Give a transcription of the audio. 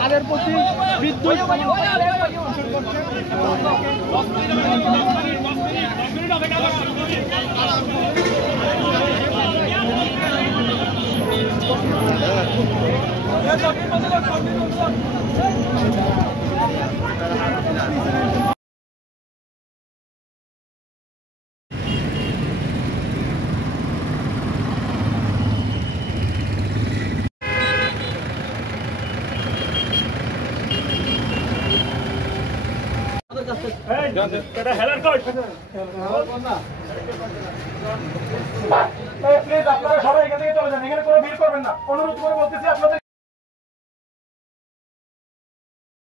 তাদের প্রতি বিদ্যুৎ আপনারা সবাই এখান থেকে চলে যান, এখানে কোনো ভিড় করবেন না, অনুরোধ করে বলতেছি আপনাদের।